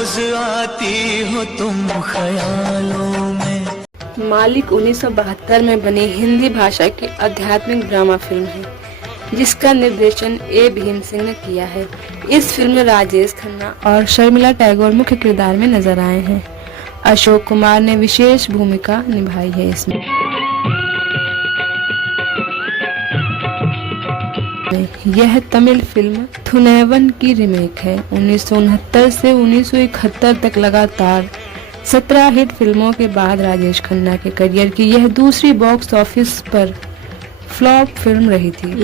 रोज आती हो तुम ख्यालों में। मालिक 1972 में बनी हिंदी भाषा की आध्यात्मिक ड्रामा फिल्म है, जिसका निर्देशन ए भीम सिंह ने किया है। इस फिल्म में राजेश खन्ना और शर्मिला टैगोर मुख्य किरदार में नजर आए हैं। अशोक कुमार ने विशेष भूमिका निभाई है इसमें। यह तमिल फिल्म थुनैवन की रीमेक है। 1969 से 1971 तक लगातार 17 हिट फिल्मों के बाद राजेश खन्ना के करियर की यह दूसरी बॉक्स ऑफिस पर फ्लॉप फिल्म रही थी।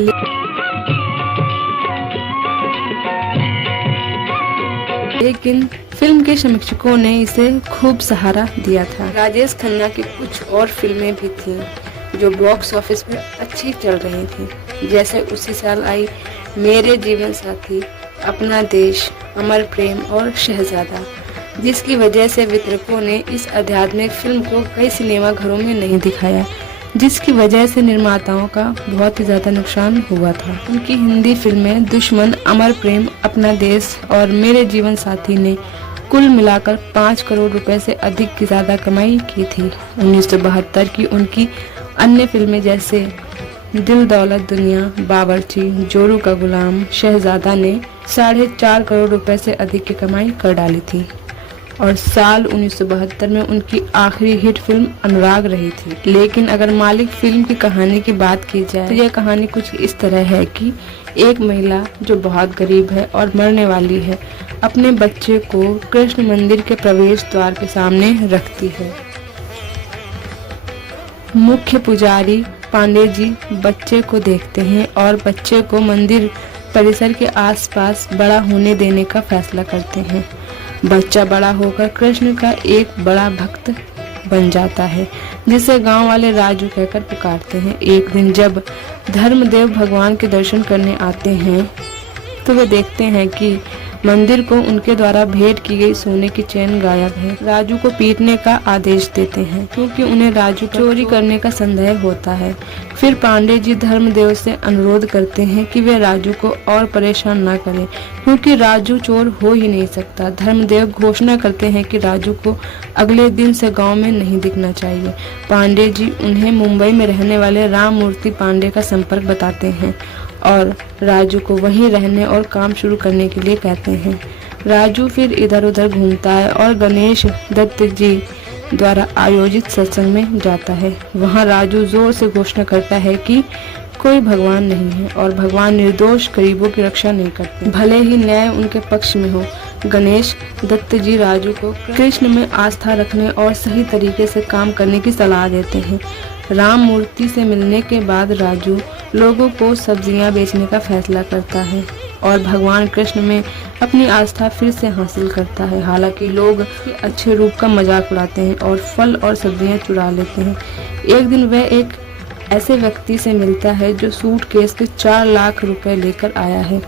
लेकिन फिल्म के समीक्षकों ने इसे खूब सहारा दिया था। राजेश खन्ना की कुछ और फिल्में भी थीं जो बॉक्स ऑफिस पर अच्छी चल रही थी, जैसे उसी साल आई मेरे जीवन साथी, अपना देश, अमर प्रेम और शहजादा, जिसकी वजह से वितरकों ने इस आध्यात्मिक फिल्म को कई सिनेमा घरों में नहीं दिखाया, जिसकी वजह से निर्माताओं का बहुत ही ज्यादा नुकसान हुआ था। उनकी हिंदी फिल्में दुश्मन, अमर प्रेम, अपना देश और मेरे जीवन साथी ने कुल मिलाकर 5 करोड़ रुपए से अधिक की ज्यादा कमाई की थी। 1972 की उनकी अन्य फिल्में जैसे दिल दौलत दुनिया, बावर्ची, जोरू का गुलाम, शहजादा ने 4.5 करोड़ रुपए से अधिक की कमाई कर डाली थी। और साल 1972 में उनकी आखिरी हिट फिल्म अनुराग रही थी। लेकिन अगर मालिक फिल्म की कहानी की बात की जाए तो यह कहानी कुछ इस तरह है कि एक महिला जो बहुत गरीब है और मरने वाली है, अपने बच्चे को कृष्ण मंदिर के प्रवेश द्वार के सामने रखती है। मुख्य पुजारी पांडे जी बच्चे को देखते हैं और बच्चे को मंदिर परिसर के आसपास बड़ा होने देने का फैसला करते हैं। बच्चा बड़ा होकर कृष्ण का एक बड़ा भक्त बन जाता है, जिसे गांव वाले राजू कहकर पुकारते हैं। एक दिन जब धर्मदेव भगवान के दर्शन करने आते हैं तो वे देखते हैं कि मंदिर को उनके द्वारा भेंट की गई सोने की चैन गायब है। राजू को पीटने का आदेश देते हैं क्योंकि उन्हें राजू चोरी करने का संदेह होता है। फिर पांडे जी धर्मदेव से अनुरोध करते हैं कि वे राजू को और परेशान न करें, क्योंकि राजू चोर हो ही नहीं सकता। धर्मदेव घोषणा करते हैं कि राजू को अगले दिन से गांव में नहीं दिखना चाहिए। पांडे जी उन्हें मुंबई में रहने वाले राम मूर्ति पांडे का संपर्क बताते हैं और राजू को वहीं रहने और काम शुरू करने के लिए कहते हैं। राजू फिर इधर उधर घूमता है और गणेश दत्त जी द्वारा आयोजित सत्संग में जाता है। वहां राजू जोर से घोषणा करता है कि कोई भगवान नहीं है और भगवान निर्दोष गरीबों की रक्षा नहीं करते, भले ही न्याय उनके पक्ष में हो। गणेश दत्त जी राजू को कृष्ण में आस्था रखने और सही तरीके से काम करने की सलाह देते हैं। राम मूर्ति से मिलने के बाद राजू लोगों को सब्जियां बेचने का फैसला करता है और भगवान कृष्ण में अपनी आस्था फिर से हासिल करता है। हालांकि लोग अच्छे रूप का मजाक उड़ाते हैं और फल और सब्जियां चुरा लेते हैं। एक दिन वह एक ऐसे व्यक्ति से मिलता है जो सूटकेस के 4 लाख रुपए लेकर आया है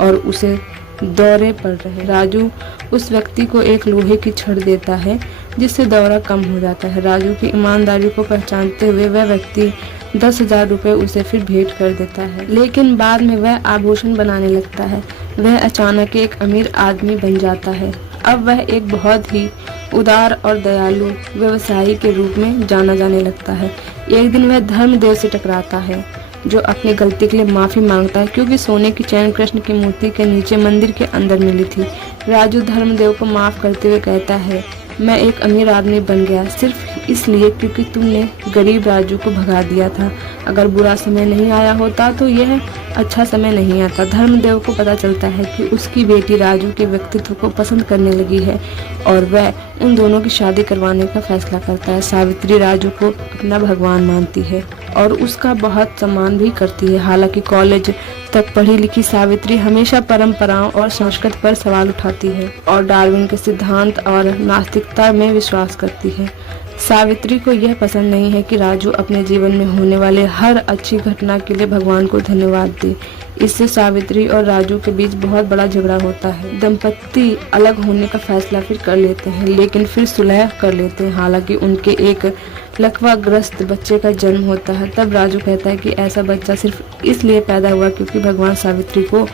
और उसे दौरे पड़ रहे। राजू उस व्यक्ति को एक लोहे की छड़ देता है जिससे दौरा कम हो जाता है। राजू की ईमानदारी को पहचानते हुए वह व्यक्ति 10,000 रुपए उसे फिर भेंट कर देता है, लेकिन बाद में वह आभूषण बनाने लगता है। वह अचानक एक अमीर आदमी बन जाता है। अब वह एक बहुत ही उदार और दयालु व्यवसायी के रूप में जाना जाने लगता है। एक दिन वह धर्मदेव से टकराता है जो अपनी गलती के लिए माफी मांगता है, क्योंकि सोने की चैन कृष्ण की मूर्ति के नीचे मंदिर के अंदर मिली थी। राजू धर्मदेव को माफ करते हुए कहता है, मैं एक अमीर आदमी बन गया सिर्फ इसलिए क्योंकि तुमने गरीब राजू को भगा दिया था। अगर बुरा समय नहीं आया होता तो यह अच्छा समय नहीं आता। धर्मदेव को पता चलता है कि उसकी बेटी राजू के व्यक्तित्व को पसंद करने लगी है और वह उन दोनों की शादी करवाने का फैसला करता है। सावित्री राजू को अपना भगवान मानती है और उसका बहुत सम्मान भी करती है। हालांकि कॉलेज तक पढ़ी लिखी सावित्री हमेशा परंपराओं और संस्कृति पर सवाल उठाती है और डार्विन के सिद्धांत और नास्तिकता में विश्वास करती है। सावित्री को यह पसंद नहीं है कि राजू अपने जीवन में होने वाले हर अच्छी घटना के लिए भगवान को धन्यवाद दे। इससे सावित्री और राजू के बीच बहुत बड़ा झगड़ा होता है। दंपत्ति अलग होने का फैसला फिर कर लेते हैं, लेकिन फिर सुलह कर लेते हैं। हालांकि उनके एक लकवाग्रस्त बच्चे का जन्म होता है। तब राजू कहता है कि ऐसा बच्चा सिर्फ इसलिए पैदा हुआ क्योंकि भगवान सावित्री को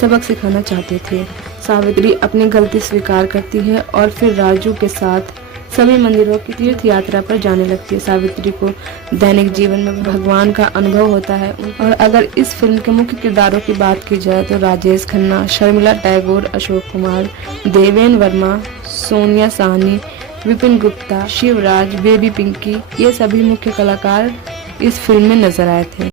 सबक सिखाना चाहते थे। सावित्री अपनी गलती स्वीकार करती है और फिर राजू के साथ सभी मंदिरों की तीर्थ यात्रा पर जाने लगती है। सावित्री को दैनिक जीवन में भगवान का अनुभव होता है। और अगर इस फिल्म के मुख्य किरदारों की बात की जाए तो राजेश खन्ना, शर्मिला टैगोर, अशोक कुमार, देवेन वर्मा, सोनिया साहनी, विपिन गुप्ता, शिवराज, बेबी पिंकी, ये सभी मुख्य कलाकार इस फिल्म में नजर आए थे।